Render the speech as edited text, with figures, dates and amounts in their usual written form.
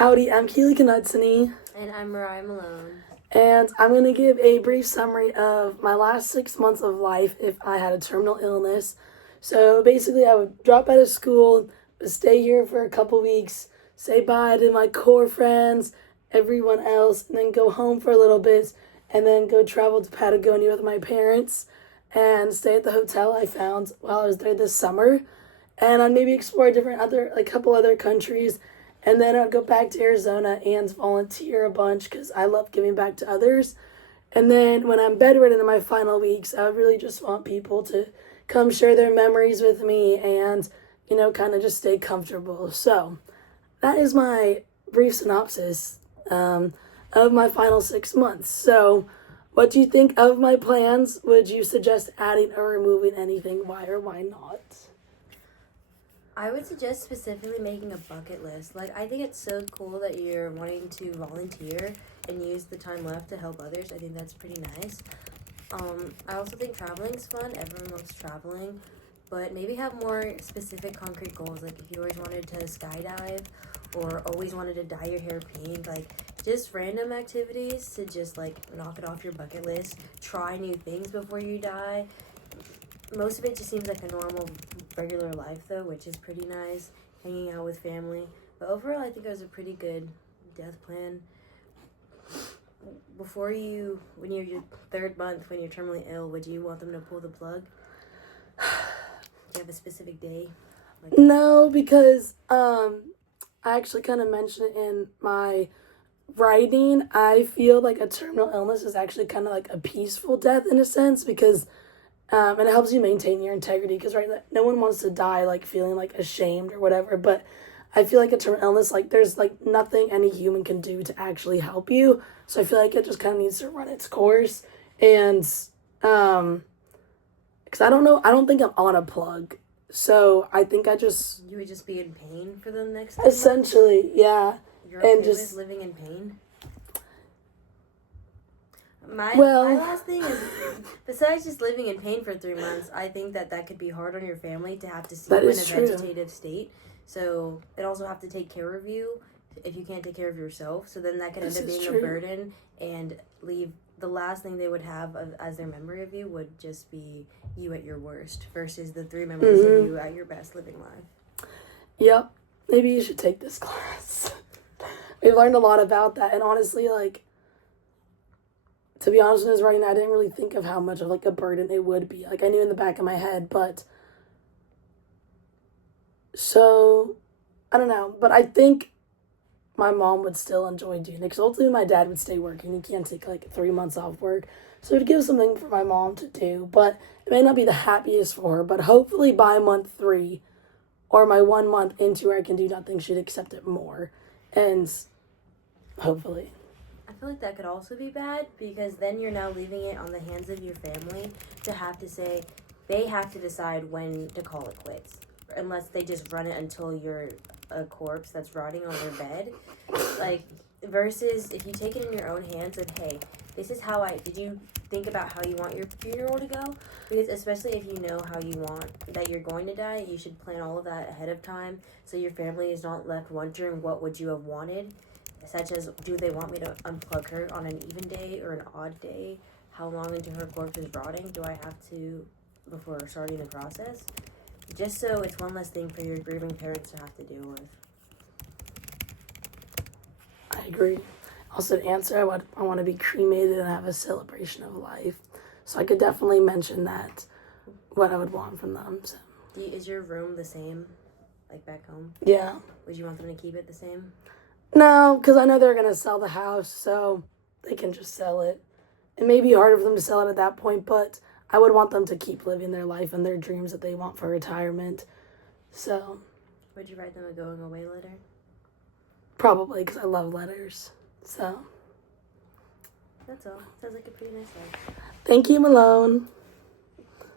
Howdy, I'm Keely Knutsony, And I'm Mariah Malone. and I'm going to give a brief summary of my last 6 months of life if I had a terminal illness. So basically, I would drop out of school, stay here for a couple weeks, say bye to my core friends, everyone else, and then go home for a little bit, and then go travel to Patagonia with my parents and stay at the hotel I found while I was there this summer. And I'd maybe explore couple other countries, and then I'd go back to Arizona and volunteer a bunch because I love giving back to others. And then when I'm bedridden in my final weeks, I would really just want people to come share their memories with me and, kind of just stay comfortable. So that is my brief synopsis of my final 6 months. So what do you think of my plans? Would you suggest adding or removing anything? Why or why not? I would suggest specifically making a bucket list. I think it's so cool that you're wanting to volunteer and use the time left to help others. I think that's pretty nice. I also think traveling's fun. Everyone loves traveling. But maybe have more specific concrete goals. Like if you always wanted to skydive or always wanted to dye your hair pink. Just random activities to just, knock it off your bucket list. Try new things before you die. Most of it just seems like a normal, regular life, though, which is pretty nice, hanging out with family. But overall, I think it was a pretty good death plan. When you're your third month, when you're terminally ill, would you want them to pull the plug? Do you have a specific day? No, because I actually kind of mentioned it in my writing. I feel like a terminal illness is actually kind of like a peaceful death in a sense because and it helps you maintain your integrity because no one wants to die feeling ashamed or whatever, but I feel like a terminal illness, there's nothing any human can do to actually help you. So I feel like it just kind of needs to run its course. And because I don't think I'm on a plug. So I think You would just be in pain for the next essentially, months? Yeah. You're okay and just with living in pain? My last thing is, besides just living in pain for 3 months, I think that could be hard on your family to have to see you in a vegetative state. So it also have to take care of you if you can't take care of yourself. So then that could end up being a burden and leave. The last thing they would have as their memory of you would just be you at your worst versus the 3 memories of you at your best living life. Yep. Maybe you should take this class. We've learned a lot about that. And honestly, to be honest with you, right now, I didn't really think of how much of a burden it would be. I knew in the back of my head, but so I don't know. But I think my mom would still enjoy doing it because ultimately my dad would stay working. He can't take 3 months off work, so it'd give something for my mom to do. But it may not be the happiest for her. But hopefully by month 3 or my 1 month into where I can do nothing, she'd accept it more, and hopefully. I feel like that could also be bad because then you're now leaving it on the hands of your family to have to say they have to decide when to call it quits, unless they just run it until you're a corpse that's rotting on your bed. Versus if you take it in your own hands and hey, this is how did you think about how you want your funeral to go? Because especially if you know how you want that you're going to die, you should plan all of that ahead of time so your family is not left wondering what would you have wanted. Such as, do they want me to unplug her on an even day or an odd day? How long into her corpse is rotting do I have to before starting the process? Just so it's one less thing for your grieving parents to have to deal with. I agree. Also, to answer, I want to be cremated and have a celebration of life. So I could definitely mention that, what I would want from them. So. Is your room the same, back home? Yeah. Would you want them to keep it the same? No, because I know they're going to sell the house, so they can just sell it. It may be harder for them to sell it at that point, but I would want them to keep living their life and their dreams that they want for retirement. So. Would you write them a going away letter? Probably, because I love letters. So. That's all. Sounds like a pretty nice life. Thank you, Malone.